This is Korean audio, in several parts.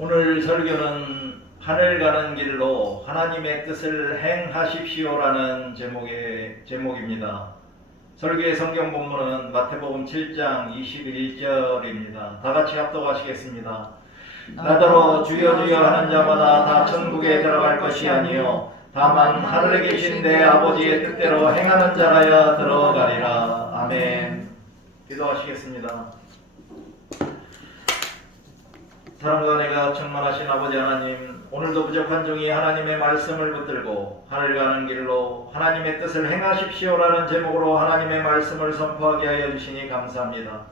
오늘 설교는 하늘 가는 길로 하나님의 뜻을 행하십시오라는 제목입니다. 설교의 성경 본문은 마태복음 7장 21절입니다. 다 같이 합독하시겠습니다. 나더러 주여 주여 하는 자마다 다 천국에 들어갈 것이 아니요 다만 하늘에 계신 내 아버지의 뜻대로 행하는 자라야 들어가리라. 아멘. 기도하시겠습니다. 사랑과 은혜가 충만하신 아버지 하나님, 오늘도 부족한 종이 하나님의 말씀을 붙들고 하늘 가는 길로 하나님의 뜻을 행하십시오라는 제목으로 하나님의 말씀을 선포하게 하여 주시니 감사합니다.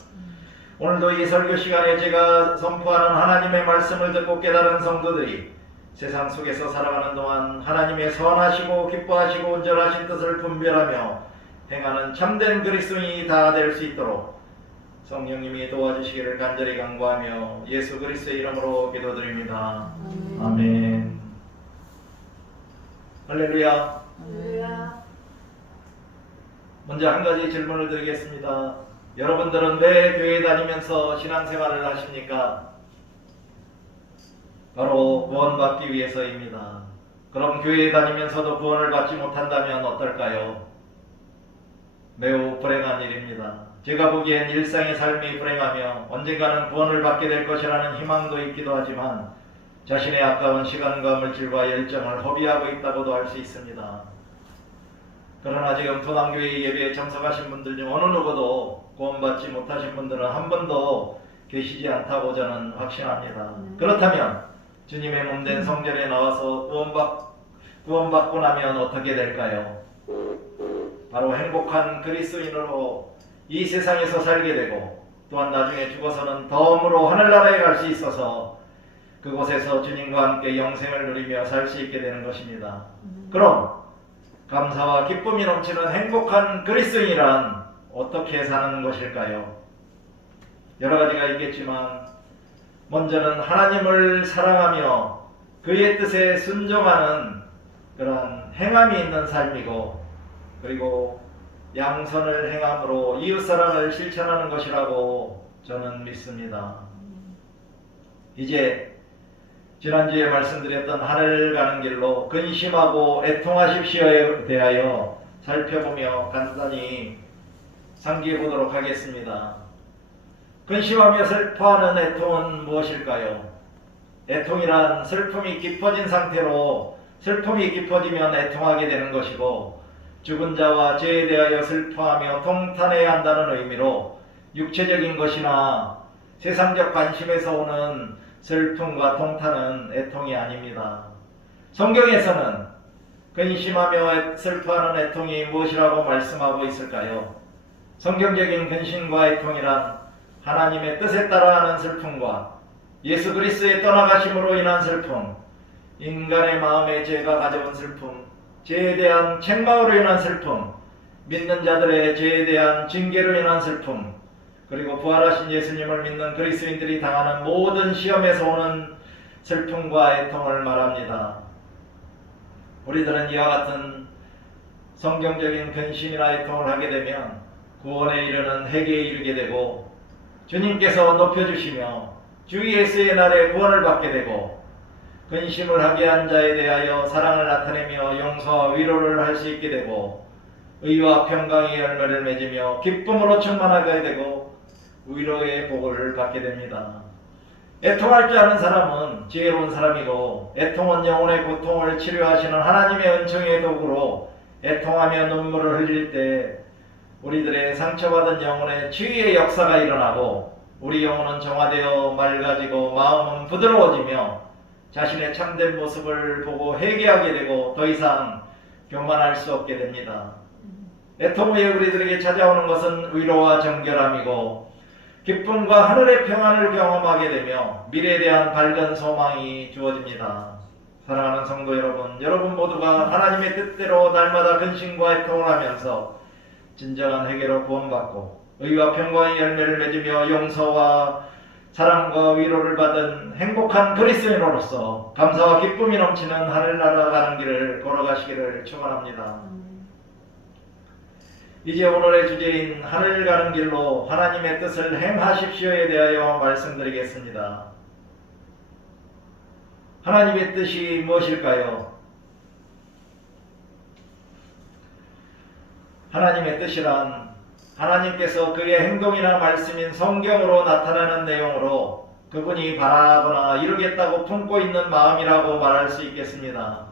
오늘도 이 설교 시간에 제가 선포하는 하나님의 말씀을 듣고 깨달은 성도들이 세상 속에서 살아가는 동안 하나님의 선하시고 기뻐하시고 온전하신 뜻을 분별하며 행하는 참된 그리스도인이 다 될 수 있도록 성령님이 도와주시기를 간절히 간구하며 예수 그리스도의 이름으로 기도드립니다. 아멘. 할렐루야. 할렐루야. 먼저 한 가지 질문을 드리겠습니다. 여러분들은 왜 교회 다니면서 신앙생활을 하십니까? 바로 구원받기 위해서입니다. 그럼 교회 다니면서도 구원을 받지 못한다면 어떨까요? 매우 불행한 일입니다. 제가 보기엔 일상의 삶이 불행하며 언젠가는 구원을 받게 될 것이라는 희망도 있기도 하지만 자신의 아까운 시간과 물질과 열정을 허비하고 있다고도 할 수 있습니다. 그러나 지금 도남교회 예배에 참석하신 분들 중 어느 누구도 구원받지 못하신 분들은 한 분도 계시지 않다고 저는 확신합니다. 그렇다면 주님의 몸된 성전에 나와서 구원받고 나면 어떻게 될까요? 바로 행복한 그리스도인으로 이 세상에서 살게 되고 또한 나중에 죽어서는 덤으로 하늘나라에 갈 수 있어서 그곳에서 주님과 함께 영생을 누리며 살 수 있게 되는 것입니다. 그럼 감사와 기쁨이 넘치는 행복한 그리스도인이란 어떻게 사는 것일까요? 여러 가지가 있겠지만 먼저는 하나님을 사랑하며 그의 뜻에 순종하는 그러한 행함이 있는 삶이고, 그리고 양선을 행함으로 이웃사랑을 실천하는 것이라고 저는 믿습니다. 이제 지난주에 말씀드렸던 하늘 가는 길로 근심하고 애통하십시오에 대하여 살펴보며 간단히 상기해 보도록 하겠습니다. 근심하며 슬퍼하는 애통은 무엇일까요? 애통이란 슬픔이 깊어진 상태로 슬픔이 깊어지면 애통하게 되는 것이고, 죽은 자와 죄에 대하여 슬퍼하며 통탄해야 한다는 의미로 육체적인 것이나 세상적 관심에서 오는 슬픔과 통탄은 애통이 아닙니다. 성경에서는 근심하며 슬퍼하는 애통이 무엇이라고 말씀하고 있을까요? 성경적인 근심과 애통이란 하나님의 뜻에 따라 하는 슬픔과 예수 그리스도의 떠나가심으로 인한 슬픔, 인간의 마음의 죄가 가져온 슬픔, 죄에 대한 책망으로 인한 슬픔, 믿는 자들의 죄에 대한 징계로 인한 슬픔, 그리고 부활하신 예수님을 믿는 그리스도인들이 당하는 모든 시험에서 오는 슬픔과 애통을 말합니다. 우리들은 이와 같은 성경적인 근심이나 애통을 하게 되면 구원에 이르는 회개에 이르게 되고, 주님께서 높여주시며 주 예수의 날에 구원을 받게 되고, 근심을 하게 한 자에 대하여 사랑을 나타내며 용서와 위로를 할 수 있게 되고, 의와 평강의 열매를 맺으며 기쁨으로 충만하게 되고 위로의 복을 받게 됩니다. 애통할 줄 아는 사람은 지혜로운 사람이고, 애통은 영혼의 고통을 치료하시는 하나님의 은총의 도구로 애통하며 눈물을 흘릴 때 우리들의 상처받은 영혼의 치유의 역사가 일어나고, 우리 영혼은 정화되어 맑아지고 마음은 부드러워지며 자신의 참된 모습을 보고 회개하게 되고 더 이상 교만할 수 없게 됩니다. 애통 후에 우리들에게 찾아오는 것은 위로와 정결함이고, 기쁨과 하늘의 평안을 경험하게 되며 미래에 대한 밝은 소망이 주어집니다. 사랑하는 성도 여러분, 여러분 모두가 하나님의 뜻대로 날마다 근심과 애통을 하면서 진정한 회개로 구원받고 의와 평강의 열매를 맺으며 용서와 사랑과 위로를 받은 행복한 그리스도인으로서 감사와 기쁨이 넘치는 하늘나라 가는 길을 걸어가시기를 축원합니다. 이제 오늘의 주제인 하늘 가는 길로 하나님의 뜻을 행하십시오에 대하여 말씀드리겠습니다. 하나님의 뜻이 무엇일까요? 하나님의 뜻이란 하나님께서 그의 행동이나 말씀인 성경으로 나타나는 내용으로 그분이 바라거나 이루겠다고 품고 있는 마음이라고 말할 수 있겠습니다.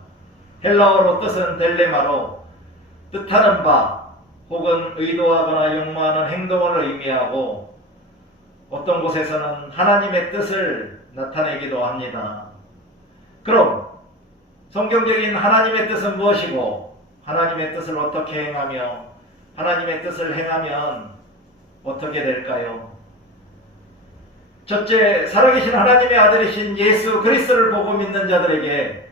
헬라어로 뜻은 델레마로 뜻하는 바 혹은 의도하거나 용모하는 행동을 의미하고 어떤 곳에서는 하나님의 뜻을 나타내기도 합니다. 그럼 성경적인 하나님의 뜻은 무엇이고 하나님의 뜻을 어떻게 행하며 하나님의 뜻을 행하면 어떻게 될까요? 첫째, 살아계신 하나님의 아들이신 예수 그리스도를 보고 믿는 자들에게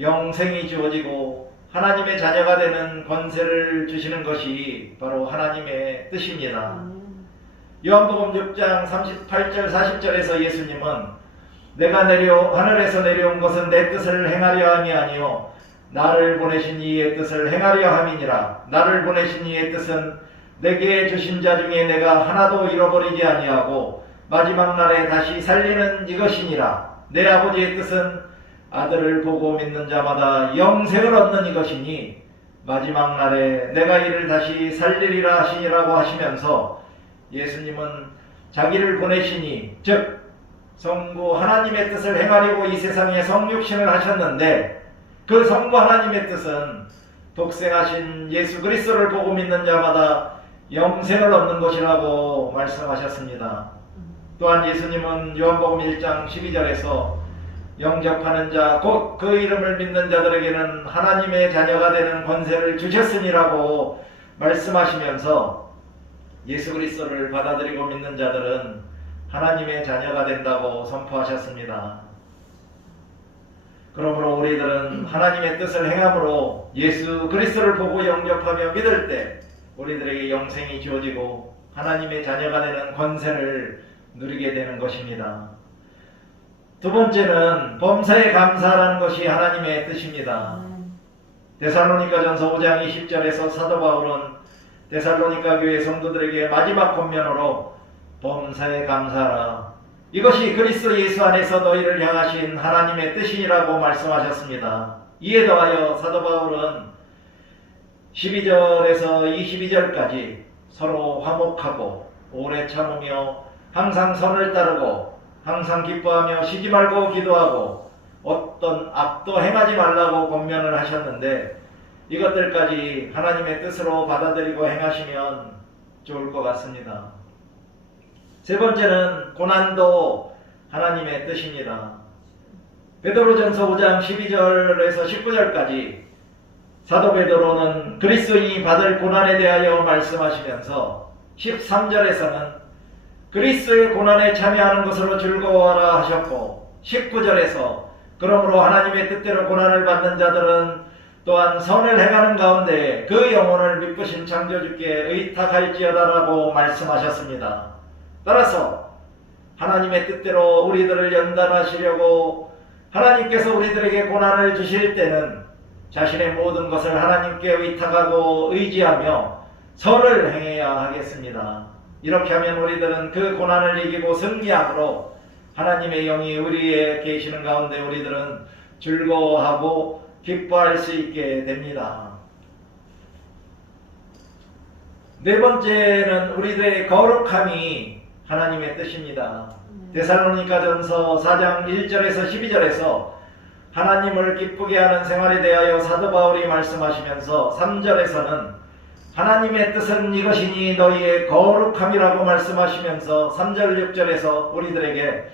영생이 주어지고 하나님의 자녀가 되는 권세를 주시는 것이 바로 하나님의 뜻입니다. 요한복음 6장 38절 40절에서 예수님은 내가 하늘에서 내려온 것은 내 뜻을 행하려 함이 아니요 나를 보내신 이의 뜻을 행하려 함이니라. 나를 보내신 이의 뜻은 내게 주신 자 중에 내가 하나도 잃어버리지 아니하고 마지막 날에 다시 살리는 이것이니라. 내 아버지의 뜻은 아들을 보고 믿는 자마다 영생을 얻는 이것이니 마지막 날에 내가 이를 다시 살리리라 하시니라고 하시면서 예수님은 자기를 보내시니 즉 성부 하나님의 뜻을 행하려고 이 세상에 성육신을 하셨는데 그 성부 하나님의 뜻은 독생하신 예수 그리스도를 보고 믿는 자마다 영생을 얻는 것이라고 말씀하셨습니다. 또한 예수님은 요한복음 1장 12절에서 영접하는 자 곧 그 이름을 믿는 자들에게는 하나님의 자녀가 되는 권세를 주셨으니라고 말씀하시면서 예수 그리스도를 받아들이고 믿는 자들은 하나님의 자녀가 된다고 선포하셨습니다. 그러므로 우리들은 하나님의 뜻을 행함으로 예수 그리스도를 보고 영접하며 믿을 때 우리들에게 영생이 주어지고 하나님의 자녀가 되는 권세를 누리게 되는 것입니다. 두 번째는 범사에 감사하라는 것이 하나님의 뜻입니다. 데살로니가전서 5장 20절에서 사도 바울은 데살로니가 교회 성도들에게 마지막 권면으로 범사에 감사하라. 이것이 그리스도 예수 안에서 너희를 향하신 하나님의 뜻이라고 말씀하셨습니다. 이에 더하여 사도 바울은 12절에서 22절까지 서로 화목하고 오래 참으며 항상 선을 따르고 항상 기뻐하며 쉬지 말고 기도하고 어떤 악도 행하지 말라고 권면을 하셨는데 이것들까지 하나님의 뜻으로 받아들이고 행하시면 좋을 것 같습니다. 세 번째는 고난도 하나님의 뜻입니다. 베드로전서 5장 12절에서 19절까지 사도 베드로는 그리스도인이 받을 고난에 대하여 말씀하시면서 13절에서는 그리스도의 고난에 참여하는 것으로 즐거워하라 하셨고 19절에서 그러므로 하나님의 뜻대로 고난을 받는 자들은 또한 선을 행하는 가운데 그 영혼을 미쁘신 창조주께 의탁할지어다라고 말씀하셨습니다. 따라서 하나님의 뜻대로 우리들을 연단하시려고 하나님께서 우리들에게 고난을 주실 때는 자신의 모든 것을 하나님께 의탁하고 의지하며 선을 행해야 하겠습니다. 이렇게 하면 우리들은 그 고난을 이기고 승리함으로 하나님의 영이 우리에 계시는 가운데 우리들은 즐거워하고 기뻐할 수 있게 됩니다. 네 번째는 우리들의 거룩함이 하나님의 뜻입니다. 데살로니가전서 4장 1절에서 12절에서 하나님을 기쁘게 하는 생활에 대하여 사도 바울이 말씀하시면서 3절에서는 하나님의 뜻은 이것이니 너희의 거룩함이라고 말씀하시면서 3절 6절에서 우리들에게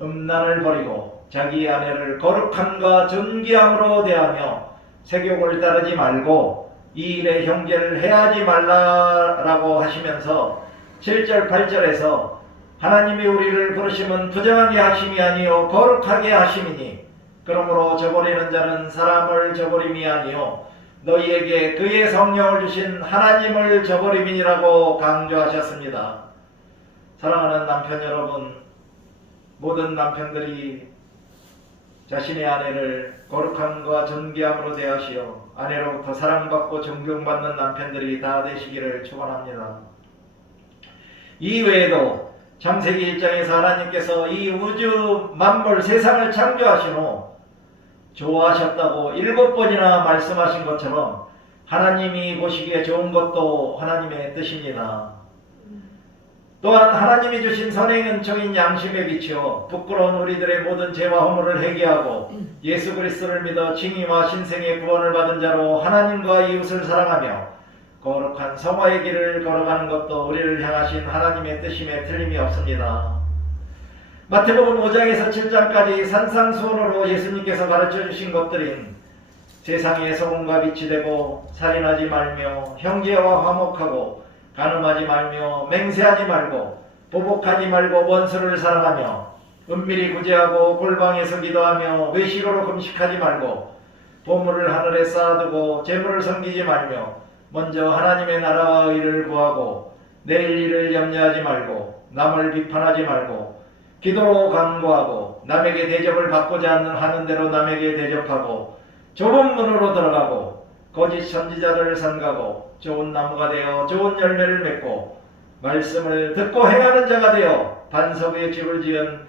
음란을 버리고 자기 아내를 거룩함과 존귀함으로 대하며 세욕을 따르지 말고 이 일에 형제를 해하지 말라라고 하시면서 7절 8절에서 하나님이 우리를 부르심은 부정하게 하심이 아니요 거룩하게 하심이니 그러므로 저버리는 자는 사람을 저버림이 아니요 너희에게 그의 성령을 주신 하나님을 저버림이라고 강조하셨습니다. 사랑하는 남편 여러분, 모든 남편들이 자신의 아내를 거룩함과 존귀함으로 대하시어 아내로부터 사랑받고 존경받는 남편들이 다 되시기를 축원합니다. 이외에도 창세기 1장에서 하나님께서 이 우주 만물 세상을 창조하신 후 좋아하셨다고 7번이나 말씀하신 것처럼 하나님이 보시기에 좋은 것도 하나님의 뜻입니다. 또한 하나님이 주신 선행 은총인 양심의 빛이요 부끄러운 우리들의 모든 죄와 허물을 회개하고 예수 그리스도를 믿어 징의와 신생의 구원을 받은 자로 하나님과 이웃을 사랑하며 거룩한 성화의 길을 걸어가는 것도 우리를 향하신 하나님의 뜻임에 틀림이 없습니다. 마태복음 5장에서 7장까지 산상수훈으로 예수님께서 가르쳐 주신 것들인 세상의 소금과 빛이 되고 살인하지 말며 형제와 화목하고 간음하지 말며 맹세하지 말고 보복하지 말고 원수를 사랑하며 은밀히 구제하고 골방에서 기도하며 외식으로 금식하지 말고 보물을 하늘에 쌓아두고 재물을 섬기지 말며 먼저 하나님의 나라와 의를 구하고 내일 일을 염려하지 말고 남을 비판하지 말고 기도로 간구하고 남에게 대접을 받고자 하는 대로 남에게 대접하고 좁은 문으로 들어가고 거짓 선지자들을 삼가고 좋은 나무가 되어 좋은 열매를 맺고 말씀을 듣고 행하는 자가 되어 반석 위에 집을 지은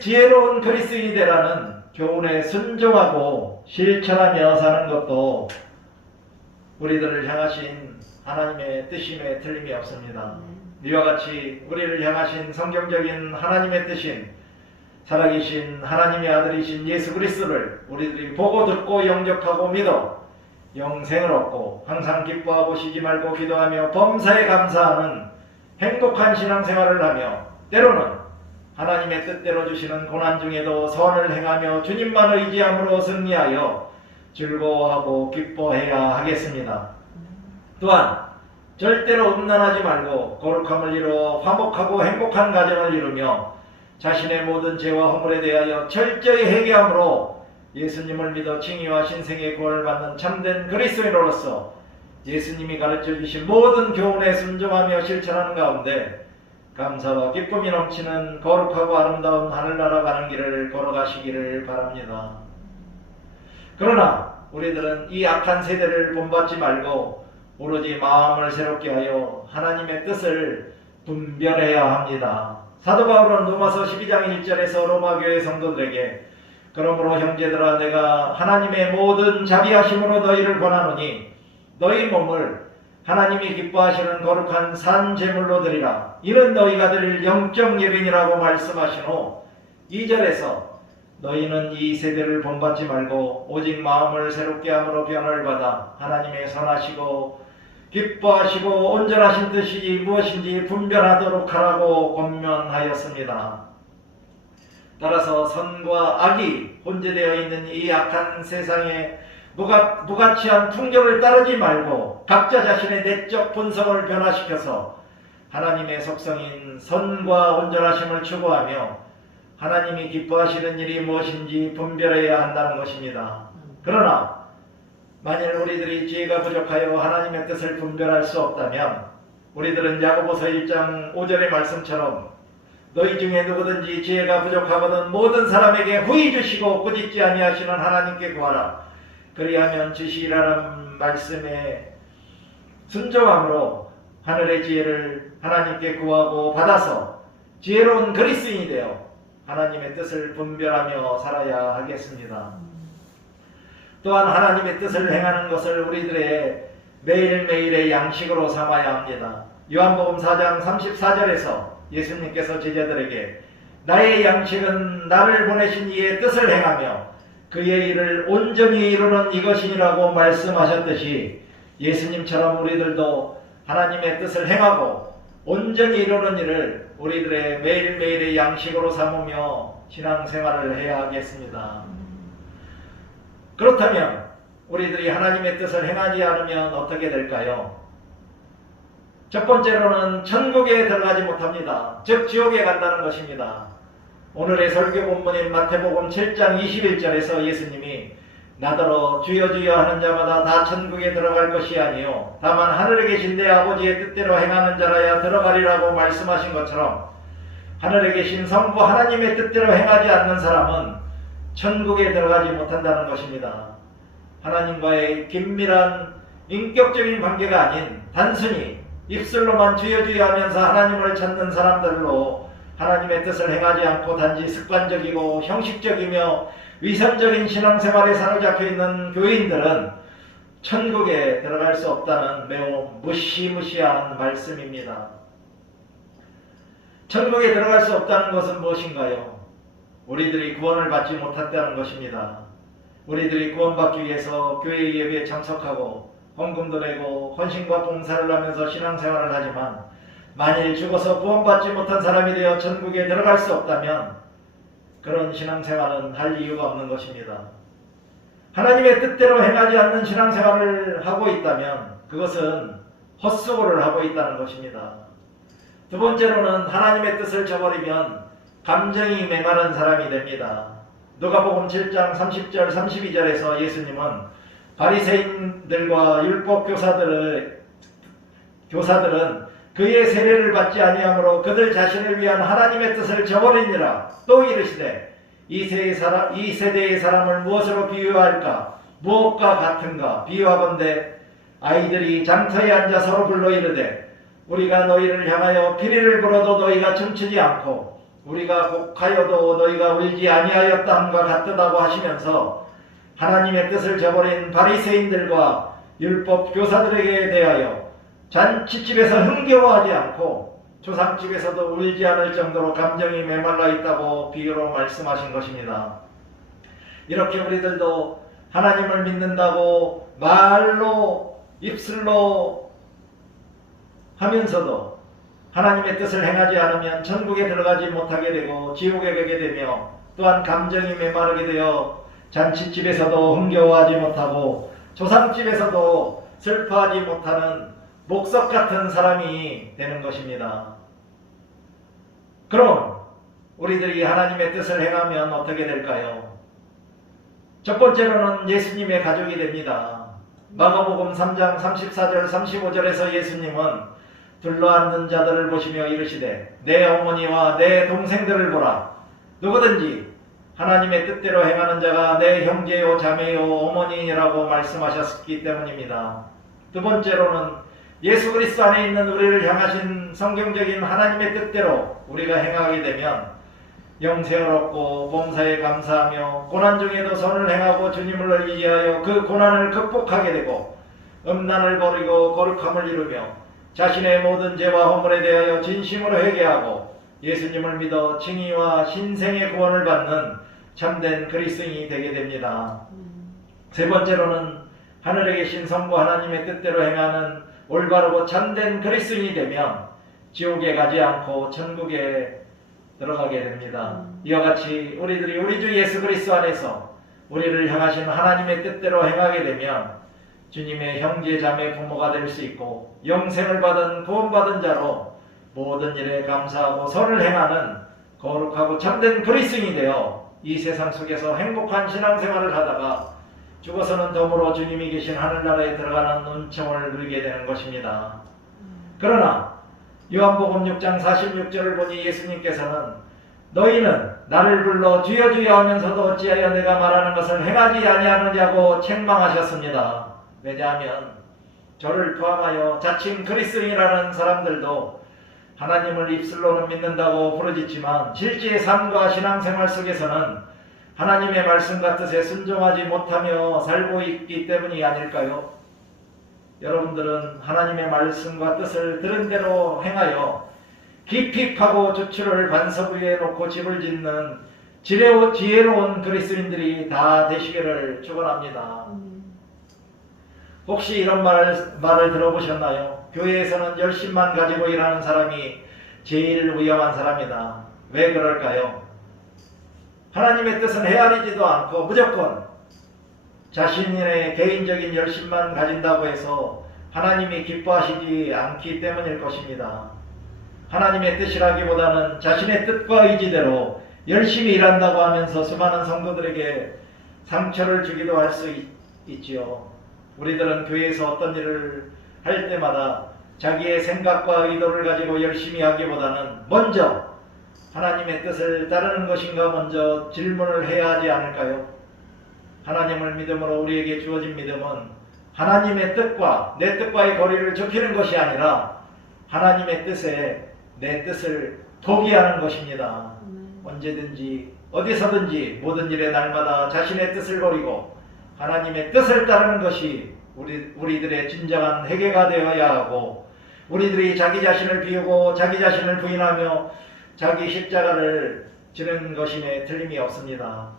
지혜로운 그리스인이 되라는 교훈에 순종하고 실천하며 사는 것도 우리들을 향하신 하나님의 뜻임에 틀림이 없습니다. 이와 같이 우리를 향하신 성경적인 하나님의 뜻인 살아계신 하나님의 아들이신 예수 그리스도를 우리들이 보고 듣고 영접하고 믿어 영생을 얻고 항상 기뻐하고 쉬지 말고 기도하며 범사에 감사하는 행복한 신앙생활을 하며 때로는 하나님의 뜻대로 주시는 고난 중에도 선을 행하며 주님만 의지함으로 승리하여 즐거워하고 기뻐해야 하겠습니다. 또한 절대로 음란하지 말고 거룩함을 이루어 화목하고 행복한 가정을 이루며 자신의 모든 죄와 허물에 대하여 철저히 회개함으로 예수님을 믿어 칭의와 신생의 구원을 받는 참된 그리스도인으로서 예수님이 가르쳐 주신 모든 교훈에 순종하며 실천하는 가운데 감사와 기쁨이 넘치는 거룩하고 아름다운 하늘나라 가는 길을 걸어가시기를 바랍니다. 그러나 우리들은 이 악한 세대를 본받지 말고 오로지 마음을 새롭게 하여 하나님의 뜻을 분별해야 합니다. 사도 바울은 로마서 12장 1절에서 로마교회 성도들에게 그러므로 형제들아 내가 하나님의 모든 자비하심으로 너희를 권하노니 너희 몸을 하나님이 기뻐하시는 거룩한 산 제물로 드리라. 이는 너희가 드릴 영적 예배니라고 말씀하신 후 2절에서 너희는 이 세대를 본받지 말고 오직 마음을 새롭게 함으로 변화를 받아 하나님의 선하시고 기뻐하시고 온전하신 뜻이 무엇인지 분별하도록 하라고 권면하였습니다. 따라서 선과 악이 혼재되어 있는 이 악한 세상에 무가치한 풍조를 따르지 말고 각자 자신의 내적 본성을 변화시켜서 하나님의 속성인 선과 온전하심을 추구하며 하나님이 기뻐하시는 일이 무엇인지 분별해야 한다는 것입니다. 그러나 만일 우리들이 지혜가 부족하여 하나님의 뜻을 분별할 수 없다면 우리들은 야고보서 1장 5절의 말씀처럼 너희 중에 누구든지 지혜가 부족하거든 모든 사람에게 후히 주시고 꾸짖지 아니하시는 하나님께 구하라. 그리하면 주시리라는 말씀에 순종함으로 하늘의 지혜를 하나님께 구하고 받아서 지혜로운 그리스인이 되어 하나님의 뜻을 분별하며 살아야 하겠습니다. 또한 하나님의 뜻을 행하는 것을 우리들의 매일매일의 양식으로 삼아야 합니다. 요한복음 4장 34절에서 예수님께서 제자들에게 나의 양식은 나를 보내신 이의 뜻을 행하며 그의 일을 온전히 이루는 이것이니라고 말씀하셨듯이 예수님처럼 우리들도 하나님의 뜻을 행하고 온전히 이루는 일을 우리들의 매일매일의 양식으로 삼으며 신앙생활을 해야 하겠습니다. 그렇다면 우리들이 하나님의 뜻을 행하지 않으면 어떻게 될까요? 첫 번째로는 천국에 들어가지 못합니다. 즉 지옥에 간다는 것입니다. 오늘의 설교 본문인 마태복음 7장 21절에서 예수님이 나더러 주여 주여 하는 자마다 다 천국에 들어갈 것이 아니요 다만 하늘에 계신 내 아버지의 뜻대로 행하는 자라야 들어가리라고 말씀하신 것처럼 하늘에 계신 성부 하나님의 뜻대로 행하지 않는 사람은 천국에 들어가지 못한다는 것입니다. 하나님과의 긴밀한 인격적인 관계가 아닌 단순히 입술로만 주여 주여 하면서 하나님을 찾는 사람들로 하나님의 뜻을 행하지 않고 단지 습관적이고 형식적이며 위선적인 신앙생활에 사로잡혀 있는 교인들은 천국에 들어갈 수 없다는 매우 무시무시한 말씀입니다. 천국에 들어갈 수 없다는 것은 무엇인가요? 우리들이 구원을 받지 못했다는 것입니다. 우리들이 구원받기 위해서 교회 예배에 참석하고 헌금도 내고 헌신과 봉사를 하면서 신앙생활을 하지만 만일 죽어서 구원받지 못한 사람이 되어 천국에 들어갈 수 없다면 그런 신앙생활은 할 이유가 없는 것입니다. 하나님의 뜻대로 행하지 않는 신앙생활을 하고 있다면 그것은 헛수고를 하고 있다는 것입니다. 두 번째로는 하나님의 뜻을 저버리면 감정이 메마른 사람이 됩니다. 누가복음 7장 30절 32절에서 예수님은 바리새인들과 율법 교사들은 그의 세례를 받지 아니하므로 그들 자신을 위한 하나님의 뜻을 저버리니라. 또 이르시되 이 세대의 사람을 무엇으로 비유할까? 무엇과 같은가? 비유하건대 아이들이 장터에 앉아 서로 불러 이르되 우리가 너희를 향하여 피리를 불어도 너희가 춤추지 않고 우리가 곡하여도 너희가 울지 아니하였다 함과 같다고 하시면서 하나님의 뜻을 저버린 바리새인들과 율법 교사들에게 대하여 잔치집에서 흥겨워하지 않고 조상집에서도 울지 않을 정도로 감정이 메말라 있다고 비유로 말씀하신 것입니다. 이렇게 우리들도 하나님을 믿는다고 말로 입술로 하면서도 하나님의 뜻을 행하지 않으면 천국에 들어가지 못하게 되고 지옥에 가게 되며 또한 감정이 메마르게 되어 잔치집에서도 흥겨워하지 못하고 조상집에서도 슬퍼하지 못하는 목석 같은 사람이 되는 것입니다. 그럼 우리들이 하나님의 뜻을 행하면 어떻게 될까요? 첫 번째로는 예수님의 가족이 됩니다. 마가복음 3장 34절 35절에서 예수님은 둘러앉는 자들을 보시며 이르시되 내 어머니와 내 동생들을 보라. 누구든지 하나님의 뜻대로 행하는 자가 내 형제요 자매요 어머니라고 말씀하셨기 때문입니다. 두 번째로는 예수 그리스도 안에 있는 우리를 향하신 성경적인 하나님의 뜻대로 우리가 행하게 되면 영생을 얻고 범사에 감사하며 고난 중에도 선을 행하고 주님을 의지하여 그 고난을 극복하게 되고 음란을 버리고 거룩함을 이루며 자신의 모든 죄와 허물에 대하여 진심으로 회개하고 예수님을 믿어 칭의와 신생의 구원을 받는 참된 그리스도인이 되게 됩니다. 세 번째로는 하늘에 계신 성부 하나님의 뜻대로 행하는 올바르고 참된 그리스도인이 되면 지옥에 가지 않고 천국에 들어가게 됩니다. 이와 같이 우리들이 우리 주 예수 그리스도 안에서 우리를 향하신 하나님의 뜻대로 행하게 되면 주님의 형제 자매 부모가 될 수 있고 영생을 받은 구원받은 자로 모든 일에 감사하고 선을 행하는 거룩하고 참된 그리스도인이 되어 이 세상 속에서 행복한 신앙생활을 하다가 죽어서는 덤으로 주님이 계신 하늘나라에 들어가는 은총을 누리게 되는 것입니다. 그러나 요한복음 6장 46절을 보니 예수님께서는 너희는 나를 불러 주여 주여 하면서도 어찌하여 내가 말하는 것을 행하지 아니하느냐고 책망하셨습니다. 왜냐하면 저를 포함하여 자칭 그리스도인이라는 사람들도 하나님을 입술로는 믿는다고 부르짖지만 실제 삶과 신앙생활 속에서는 하나님의 말씀과 뜻에 순종하지 못하며 살고 있기 때문이 아닐까요? 여러분들은 하나님의 말씀과 뜻을 들은 대로 행하여 깊이 파고 주추를 반석 위에 놓고 집을 짓는 지혜로운 그리스도인들이 다 되시기를 축원합니다. 혹시 이런 말을 들어보셨나요? 교회에서는 열심만 가지고 일하는 사람이 제일 위험한 사람이다. 왜 그럴까요? 하나님의 뜻은 헤아리지도 않고 무조건 자신의 개인적인 열심만 가진다고 해서 하나님이 기뻐하시지 않기 때문일 것입니다. 하나님의 뜻이라기보다는 자신의 뜻과 의지대로 열심히 일한다고 하면서 수많은 성도들에게 상처를 주기도 할 수 있지요. 우리들은 교회에서 어떤 일을 할 때마다 자기의 생각과 의도를 가지고 열심히 하기보다는 먼저 하나님의 뜻을 따르는 것인가 먼저 질문을 해야 하지 않을까요? 하나님을 믿음으로 우리에게 주어진 믿음은 하나님의 뜻과 내 뜻과의 거리를 좁히는 것이 아니라 하나님의 뜻에 내 뜻을 포기하는 것입니다. 언제든지 어디서든지 모든 일에 날마다 자신의 뜻을 버리고 하나님의 뜻을 따르는 것이 우리들의 진정한 회개가 되어야 하고, 우리들이 자기 자신을 비우고 자기 자신을 부인하며 자기 십자가를 지는 것임에 틀림이 없습니다.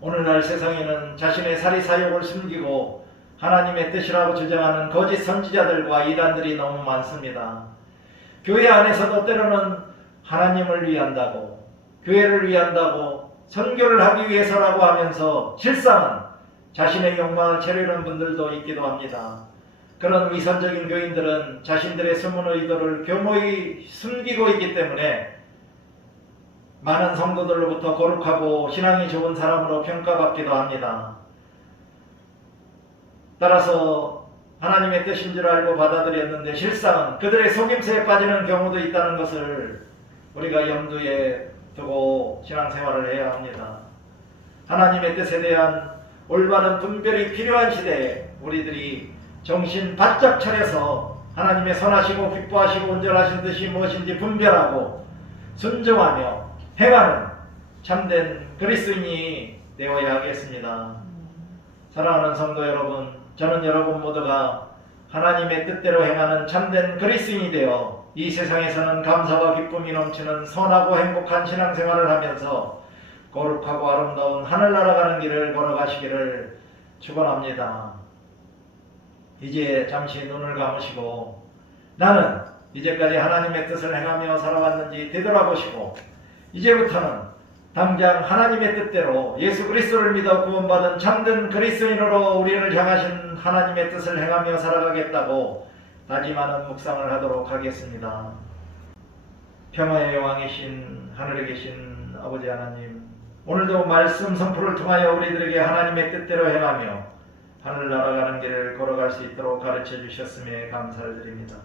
오늘날 세상에는 자신의 사리사욕을 숨기고 하나님의 뜻이라고 주장하는 거짓 선지자들과 이단들이 너무 많습니다. 교회 안에서도 때로는 하나님을 위한다고, 교회를 위한다고, 선교를 하기 위해서라고 하면서 실상은 자신의 욕망을 채우는 분들도 있기도 합니다. 그런 위선적인 교인들은 자신들의 숨은 의도를 교모히 숨기고 있기 때문에 많은 성도들로부터 거룩하고 신앙이 좋은 사람으로 평가받기도 합니다. 따라서 하나님의 뜻인 줄 알고 받아들였는데 실상은 그들의 속임수에 빠지는 경우도 있다는 것을 우리가 염두에 두고 신앙생활을 해야 합니다. 하나님의 뜻에 대한 올바른 분별이 필요한 시대에 우리들이 정신 바짝 차려서 하나님의 선하시고 기뻐하시고 온전하신 뜻이 무엇인지 분별하고 순종하며 행하는 참된 그리스도인이 되어야 하겠습니다. 사랑하는 성도 여러분, 저는 여러분 모두가 하나님의 뜻대로 행하는 참된 그리스도인이 되어 이 세상에서는 감사와 기쁨이 넘치는 선하고 행복한 신앙생활을 하면서 거룩하고 아름다운 하늘나라 가는 길을 걸어가시기를 축원합니다. 이제 잠시 눈을 감으시고 나는 이제까지 하나님의 뜻을 행하며 살아왔는지 되돌아보시고 이제부터는 당장 하나님의 뜻대로 예수 그리스도를 믿어 구원받은 참된 그리스도인으로 우리를 향하신 하나님의 뜻을 행하며 살아가겠다고 다짐하는 묵상을 하도록 하겠습니다. 평화의 왕이신 하늘에 계신 아버지 하나님, 오늘도 말씀 선포를 통하여 우리들에게 하나님의 뜻대로 행하며 하늘 날아가는 길을 걸어갈 수 있도록 가르쳐 주셨음에 감사를 드립니다.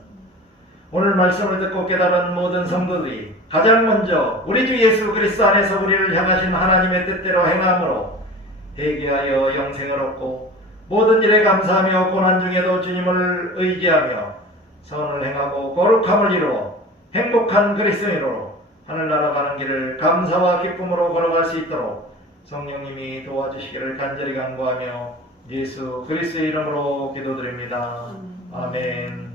오늘 말씀을 듣고 깨달은 모든 성도들이 가장 먼저 우리 주 예수 그리스도 안에서 우리를 향하신 하나님의 뜻대로 행함으로 회개하여 영생을 얻고 모든 일에 감사하며 고난 중에도 주님을 의지하며 선을 행하고 거룩함을 이루어 행복한 그리스도인으로 하늘나라 가는 길을 감사와 기쁨으로 걸어갈 수 있도록 성령님이 도와주시기를 간절히 간구하며 예수 그리스도의 이름으로 기도드립니다. 아멘.